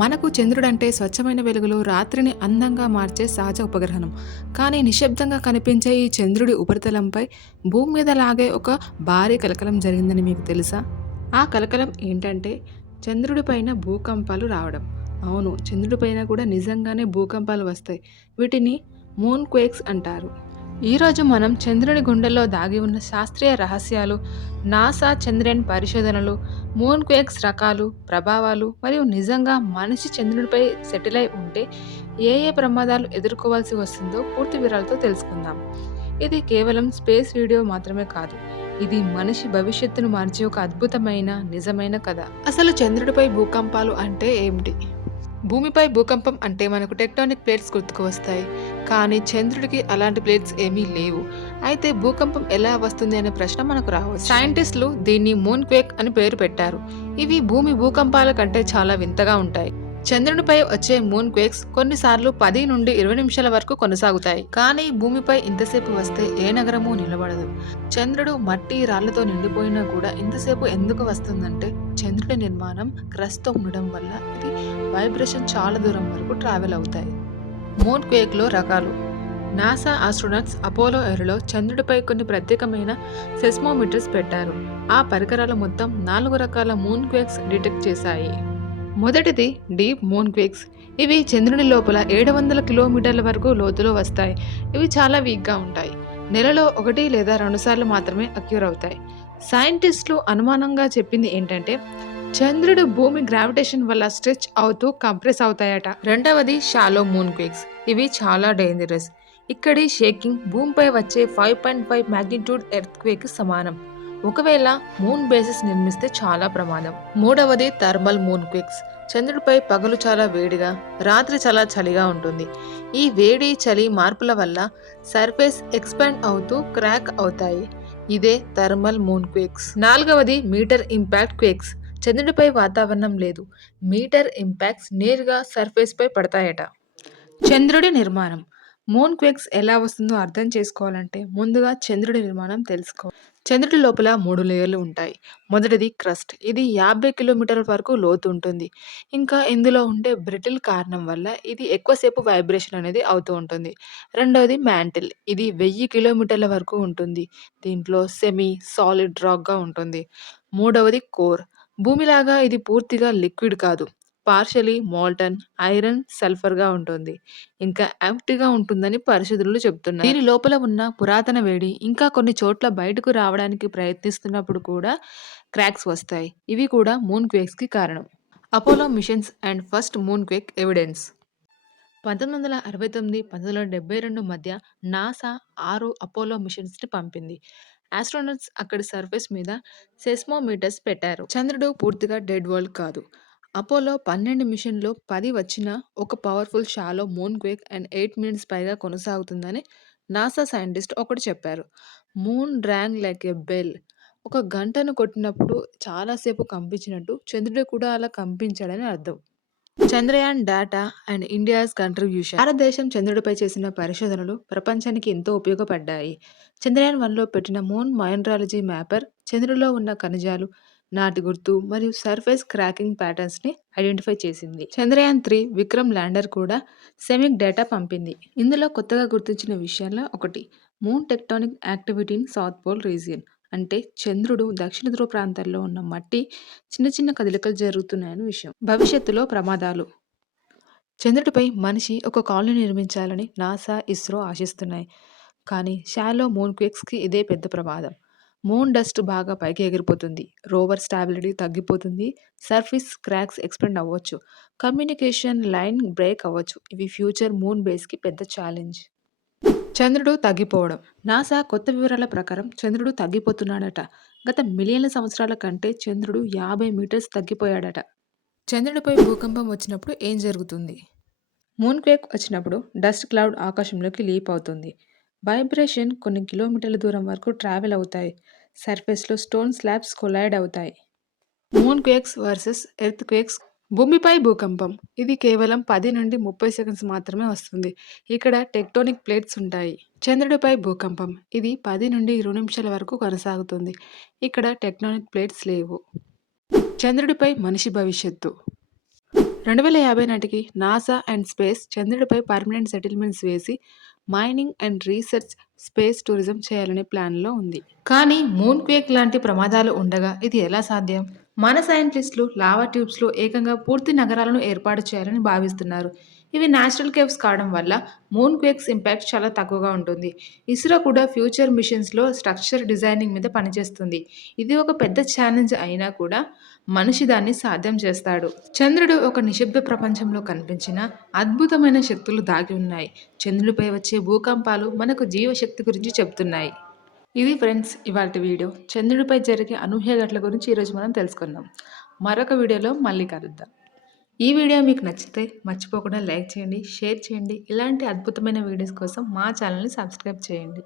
మనకు చంద్రుడంటే స్వచ్ఛమైన వెలుగులో రాత్రిని అందంగా మార్చే సహజ ఉపగ్రహణం. కానీ నిశ్శబ్దంగా కనిపించే ఈ చంద్రుడి ఉపరితలంపై భూమి మీద లాగే ఒక భారీ కలకలం జరిగిందని మీకు తెలుసా? ఆ కలకలం ఏంటంటే చంద్రుడిపైన భూకంపాలు రావడం. అవును, చంద్రుడిపైన కూడా నిజంగానే భూకంపాలు వస్తాయి. వీటిని మూన్ క్వేక్స్ అంటారు. ఈరోజు మనం చంద్రుని గుండెల్లో దాగి ఉన్న శాస్త్రీయ రహస్యాలు, నాసా చంద్రయాన్ పరిశోధనలు, మూన్ క్వేక్స్ రకాలు, ప్రభావాలు మరియు నిజంగా మనిషి చంద్రుడిపై సెటిల్ అయి ఉంటే ఏ ఏ ప్రమాదాలు ఎదుర్కోవాల్సి వస్తుందో పూర్తి వివరాలతో తెలుసుకుందాం. ఇది కేవలం స్పేస్ వీడియో మాత్రమే కాదు. ఇది మనిషి భవిష్యత్తును మార్చే ఒక అద్భుతమైన నిజమైన కథ. అసలు చంద్రుడిపై భూకంపాలు అంటే ఏమిటి? భూమిపై భూకంపం అంటే మనకు టెక్టానిక్ ప్లేట్స్ గుర్తుకు వస్తాయి. కానీ చంద్రుడికి అలాంటి ప్లేట్స్ ఏమీ లేవు. అయితే భూకంపం ఎలా వస్తుంది అనే ప్రశ్న మనకు రావచ్చు. సైంటిస్టులు దీన్ని మూన్ క్వేక్ అని పేరు పెట్టారు. ఇవి భూమి భూకంపాల కంటే చాలా వింతగా ఉంటాయి. చంద్రునిపై వచ్చే మూన్ క్వేక్స్ కొన్నిసార్లు 10 నుండి 20 నిమిషాల వరకు కొనసాగుతాయి. కానీ భూమిపై ఇంతసేపు వస్తే ఏ నగరమూ నిలబడదు. చంద్రుడు మట్టి రాళ్లతో నిండిపోయినా కూడా ఇంతసేపు ఎందుకు వస్తుందంటే చంద్రుడి నిర్మాణం క్రస్ట్తో ఉండడం వల్ల ఇది వైబ్రేషన్ చాలా దూరం వరకు ట్రావెల్ అవుతాయి. మూన్ క్వేక్లో రకాలు. నాసా ఆస్ట్రోనట్స్ అపోలో 7లో చంద్రుడిపై కొన్ని ప్రత్యేకమైన సెస్మోమీటర్స్ పెట్టారు. ఆ పరికరాలు మొత్తం 4 రకాల మూన్ క్వేక్స్ డిటెక్ట్ చేశాయి. మొదటిది డీప్ మూన్ క్వేక్స్. ఇవి చంద్రుని లోపల 700 కిలోమీటర్ల వరకు లోతులో వస్తాయి. ఇవి చాలా వీక్గా ఉంటాయి. నెలలో 1 లేదా 2 సార్లు మాత్రమే అక్యూర్ అవుతాయి. సైంటిస్టులు అనుమానంగా చెప్పింది ఏంటంటే చంద్రుడు భూమి గ్రావిటేషన్ వల్ల స్ట్రెచ్ అవుతూ కంప్రెస్ అవుతాయట. రెండవది షాలో మూన్ క్వేక్స్. ఇవి చాలా డేంజరస్. ఇక్కడి షేకింగ్ భూమిపై వచ్చే 5.5 మ్యాగ్నిట్యూడ్ ఎర్త్ క్వేక్ సమానం. ఒకవేళ మూన్ బేసెస్ నిర్మిస్తే చాలా ప్రమాదం. మూడవది థర్మల్ మూన్ క్వేక్స్. చంద్రుడిపై పగలు చాలా వేడిగా, రాత్రి చాలా చలిగా ఉంటుంది. ఈ వేడి చలి మార్పుల వల్ల సర్ఫేస్ ఎక్స్పాండ్ అవుతూ క్రాక్ అవుతాయి. ఇదే థర్మల్ మూన్ క్వేక్స్. నాలుగవది మీటర్ ఇంపాక్ట్ క్వేక్స్. చంద్రుడిపై వాతావరణం లేదు. మీటర్ ఇంపాక్ట్స్ నేరుగా సర్ఫేస్ పై పడతాయట. చంద్రుడి నిర్మాణం. మూన్ క్వేక్స్ ఎలా వస్తుందో అర్థం చేసుకోవాలంటే ముందుగా చంద్రుడి నిర్మాణం తెలుసుకోవాలి. చంద్రుడి లోపల 3 లేయర్లు ఉంటాయి. మొదటిది క్రస్ట్. ఇది 50 కిలోమీటర్ల వరకు లోతు ఉంటుంది. ఇంకా ఇందులో ఉండే బ్రిటిల్ కారణం వల్ల ఇది ఎక్కువసేపు వైబ్రేషన్ అనేది అవుతూ ఉంటుంది. రెండవది మ్యాంటిల్. ఇది 1000 కిలోమీటర్ల వరకు ఉంటుంది. దీంట్లో సెమీ సాలిడ్ రాక్గా ఉంటుంది. మూడవది కోర్. భూమిలాగా ఇది పూర్తిగా లిక్విడ్ కాదు. పార్షియలీ మోల్టన్ ఐరన్ సల్ఫర్గా ఉంటుంది. ఇంకా యాక్టివ్గా ఉంటుందని పరిశోధకులు చెబుతున్నారు. దీని లోపల ఉన్న పురాతన వేడి ఇంకా కొన్ని చోట్ల బయటకు రావడానికి ప్రయత్నిస్తున్నప్పుడు కూడా క్రాక్స్ వస్తాయి. ఇవి కూడా మూన్ క్వేక్స్కి కారణం. Apollo machines and first moon quake evidence. 1969-1972 మధ్య నాసా 6 అపోలో మిషన్స్ని పంపింది. ఆస్ట్రోనట్స్ అక్కడి సర్ఫేస్ మీద సెస్మోమీటర్స్ పెట్టారు. చంద్రుడు పూర్తిగా డెడ్ వరల్డ్ కాదు. అపోలో 12 మిషన్లో 10 వచ్చినా ఒక powerful shallow moon quake and 8 minutes పైగా కొనసాగుతుందని నాసా సైంటిస్ట్ ఒకటి చెప్పారు. Moon rang like a bell. ఒక గంటను కొట్టినప్పుడు చాలాసేపు కంపించినట్టు చంద్రుడు కూడా అలా కంపించాడని అర్థం. Chandrayaan data and India's contribution. భారతదేశం చంద్రుడిపై చేసిన పరిశోధనలు ప్రపంచానికి ఎంతో ఉపయోగపడ్డాయి. చంద్రయాన్ 1లో పెట్టిన మూన్ మైనరాలజీ మ్యాపర్ చంద్రుడిలో ఉన్న ఖనిజాలు, నాటి గుర్తు మరియు సర్ఫేస్ క్రాకింగ్ ప్యాటర్న్స్ని ఐడెంటిఫై చేసింది. చంద్రయాన్ 3 విక్రమ్ ల్యాండర్ కూడా సెమిక్ డేటా పంపింది. ఇందులో కొత్తగా గుర్తించిన విషయాల్లో ఒకటి moon tectonic activity in south pole region. అంటే చంద్రుడు దక్షిణ ధ్రువ ప్రాంతాల్లో ఉన్న మట్టి చిన్న చిన్న కదలికలు జరుగుతున్నాయని విషయం. భవిష్యత్తులో ప్రమాదాలు. చంద్రుడిపై మనిషి ఒక కాలనీ నిర్మించాలని నాసా, ఇస్రో ఆశిస్తున్నాయి. కానీ షాలో మూన్ క్వేక్స్కి ఇదే పెద్ద ప్రమాదం. మూన్ డస్ట్ బాగా పైకి ఎగిరిపోతుంది. రోవర్ స్టాబిలిటీ తగ్గిపోతుంది. సర్ఫేస్ క్రాక్స్ ఎక్స్పెండ్ అవ్వచ్చు. కమ్యూనికేషన్ లైన్ బ్రేక్ అవ్వచ్చు. ఇవి ఫ్యూచర్ మూన్ బేస్కి పెద్ద ఛాలెంజ్. చంద్రుడు తగ్గిపోవడం. నాసా కొత్త వివరాల ప్రకారం చంద్రుడు తగ్గిపోతున్నాడట. గత మిలియన్ల సంవత్సరాల కంటే చంద్రుడు 50 మీటర్స్ తగ్గిపోయాడట. చంద్రుడిపై భూకంపం వచ్చినప్పుడు ఏం జరుగుతుంది? మూన్ క్వేక్ వచ్చినప్పుడు డస్ట్ క్లౌడ్ ఆకాశంలోకి లీప్ అవుతుంది. వైబ్రేషన్ కొన్ని కిలోమీటర్ల దూరం వరకు ట్రావెల్ అవుతాయి. సర్ఫేస్లో స్టోన్ స్లాబ్స్ కొలైడ్ అవుతాయి. Moon quakes versus earth quakes. భూమిపై భూకంపం. ఇది కేవలం 10 నుండి 30 సెకండ్స్ మాత్రమే వస్తుంది. ఇక్కడ టెక్టోనిక్ ప్లేట్స్ ఉంటాయి. చంద్రుడిపై భూకంపం. ఇది 10 నుండి 20 నిమిషాల వరకు కొనసాగుతుంది. ఇక్కడ టెక్టోనిక్ ప్లేట్స్ లేవు. చంద్రుడిపై మనిషి భవిష్యత్తు. 2050 నాటికి నాసా అండ్ స్పేస్ చంద్రుడిపై పర్మనెంట్ సెటిల్మెంట్స్ వేసి mining and research space tourism చేయాలనే ప్లాన్లో ఉంది. కానీ మూన్ క్వేక్ లాంటి ప్రమాదాలు ఉండగా ఇది ఎలా సాధ్యం? మన సైంటిస్టులు లావా ట్యూబ్స్లో ఏకంగా పూర్తి నగరాలను ఏర్పాటు చేయాలని భావిస్తున్నారు. ఇవి న్యాచురల్ కేవ్స్ కావడం వల్ల మూన్ క్వేక్స్ ఇంపాక్ట్ చాలా తక్కువగా ఉంటుంది. ఇస్రో కూడా ఫ్యూచర్ మిషన్స్లో స్ట్రక్చర్ డిజైనింగ్ మీద పనిచేస్తుంది. ఇది ఒక పెద్ద ఛాలెంజ్ అయినా కూడా మనిషి దాన్ని సాధ్యం చేస్తాడు. చంద్రుడు ఒక నిశ్శబ్ద ప్రపంచంలో కనిపించిన అద్భుతమైన శక్తులు దాగి ఉన్నాయి. చంద్రుడిపై వచ్చే భూకంపాలు మనకు జీవశక్తి గురించి చెబుతున్నాయి. ఇది ఫ్రెండ్స్ ఇవాల్టి వీడియో. చంద్రుడిపై జరిగే అనూహ్య ఘటనల గురించి ఈరోజు మనం తెలుసుకుందాం. మరొక వీడియోలో మళ్ళీ కలుద్దాం. ఈ వీడియో మీకు నచ్చితే మర్చిపోకుండా లైక్ చేయండి, షేర్ చేయండి. ఇలాంటి అద్భుతమైన వీడియోస్ కోసం మా ఛానల్ని సబ్స్క్రైబ్ చేయండి.